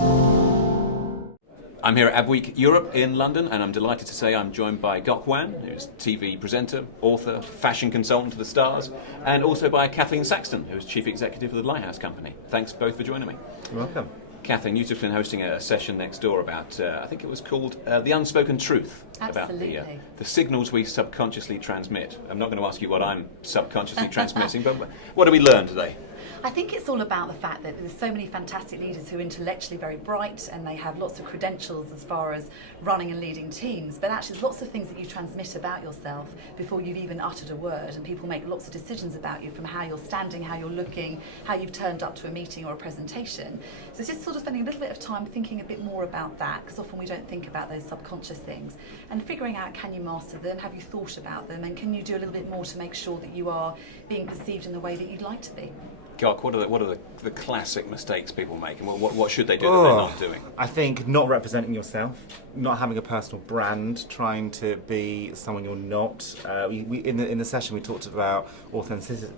I'm here at Abweek Europe in London, and I'm delighted to say I'm joined by Gok Wan, who's TV presenter, author, fashion consultant to the stars, and also by Kathleen Saxton, who's Chief Executive of the Lighthouse company. Thanks both for joining me. You're welcome. Kathleen, you've just been hosting a session next door about, I think it was called The Unspoken Truth. Absolutely. About the signals we subconsciously transmit. I'm not going to ask you what I'm subconsciously transmitting, but what did we learn today? I think it's all about the fact that there's so many fantastic leaders who are intellectually very bright and they have lots of credentials as far as running and leading teams, but actually there's lots of things that you transmit about yourself before you've even uttered a word, and people make lots of decisions about you from how you're standing, how you're looking, how you've turned up to a meeting or a presentation. So it's just sort of spending a little bit of time thinking a bit more about that, because often we don't think about those subconscious things, and figuring out, can you master them, have you thought about them, and can you do a little bit more to make sure that you are being perceived in the way that you'd like to be. Gok, what are the classic mistakes people make, and what should they do that they're not doing? I think not representing yourself, not having a personal brand, trying to be someone you're not. In the session we talked about authenticity.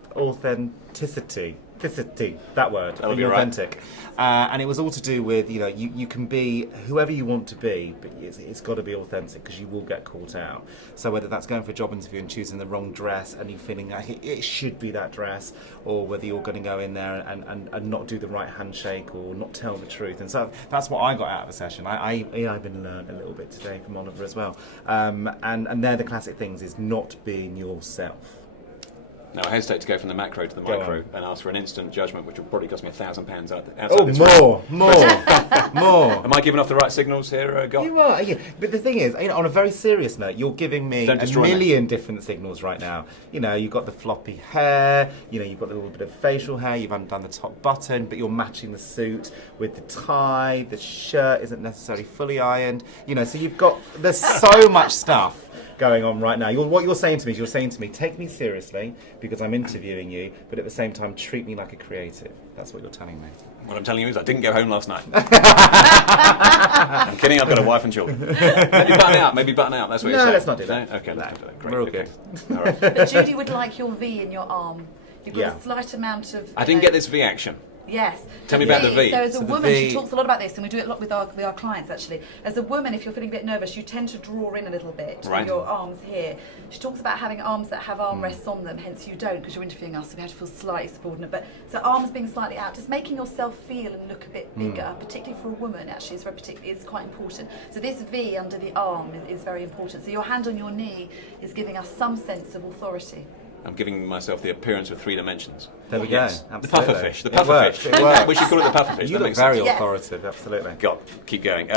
That word. That'll be authentic. Right. And it was all to do with, you can be whoever you want to be, but it's got to be authentic, because you will get caught out. So whether that's going for a job interview and choosing the wrong dress and you feeling like it should be that dress, or whether you're going to go in there and not do the right handshake or not tell the truth. And so that's what I got out of the session. I've been learned a little bit today from Oliver as well. And they're the classic things, is not being yourself. Now, I hesitate to go from the macro to the micro and ask for an instant judgment, which will probably cost me £1,000 outside this room. More. Am I giving off the right signals here, Gok? You are, yeah. But the thing is, on a very serious note, you're giving me a million different signals right now. You've got the floppy hair, you've got a little bit of facial hair, you've undone the top button, but you're matching the suit with the tie, the shirt isn't necessarily fully ironed, so there's so much stuff going on right now. What you're saying to me is, take me seriously because I'm interviewing you, but at the same time treat me like a creative. That's what you're telling me. What I'm telling you is I didn't go home last night. I'm kidding, I've got a wife and children. Maybe button out, that's what you're saying. No, let's not do that. No? Okay, let's not do that. Great. We're all good. All right. But Judy would like your V in your arm. You've got a slight amount of... I didn't get this V action. Yes. Tell me about the V. So as a woman, she talks a lot about this, and we do it a lot with our clients actually. As a woman, if you're feeling a bit nervous, you tend to draw in a little bit with your arms here. She talks about having arms that have armrests on them, hence you don't, because you're interviewing us, so we have to feel slightly subordinate. But so arms being slightly out, just making yourself feel and look a bit bigger, particularly for a woman, actually, is quite important. So this V under the arm is very important. So your hand on your knee is giving us some sense of authority. I'm giving myself the appearance of 3 dimensions. There we go. Absolutely. The pufferfish. The pufferfish. It works. We should call it the pufferfish. You look very authoritative, absolutely. God, keep going.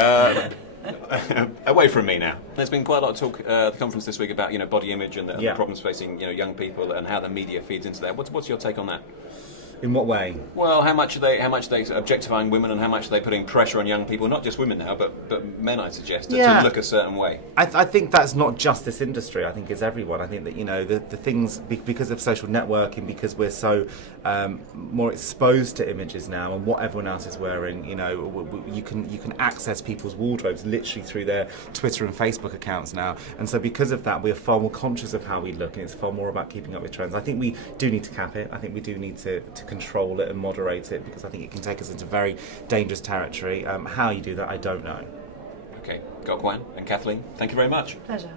Away from me now. There's been quite a lot of talk at the conference this week about body image and the problems facing young people and how the media feeds into that. What's your take on that? In what way? Well, how much are they objectifying women, and how much are they putting pressure on young people? Not just women now, but men, I suggest, to look a certain way. I think that's not just this industry. I think it's everyone. I think that the things, because of social networking, because we're so more exposed to images now and what everyone else is wearing. You can access people's wardrobes literally through their Twitter and Facebook accounts now, and so because of that, we're far more conscious of how we look, and it's far more about keeping up with trends. I think we do need to cap it. I think we do need to control it and moderate it, because I think it can take us into very dangerous territory. How you do that, I don't know. Okay, Gok Wan and Kathleen, thank you very much. Pleasure.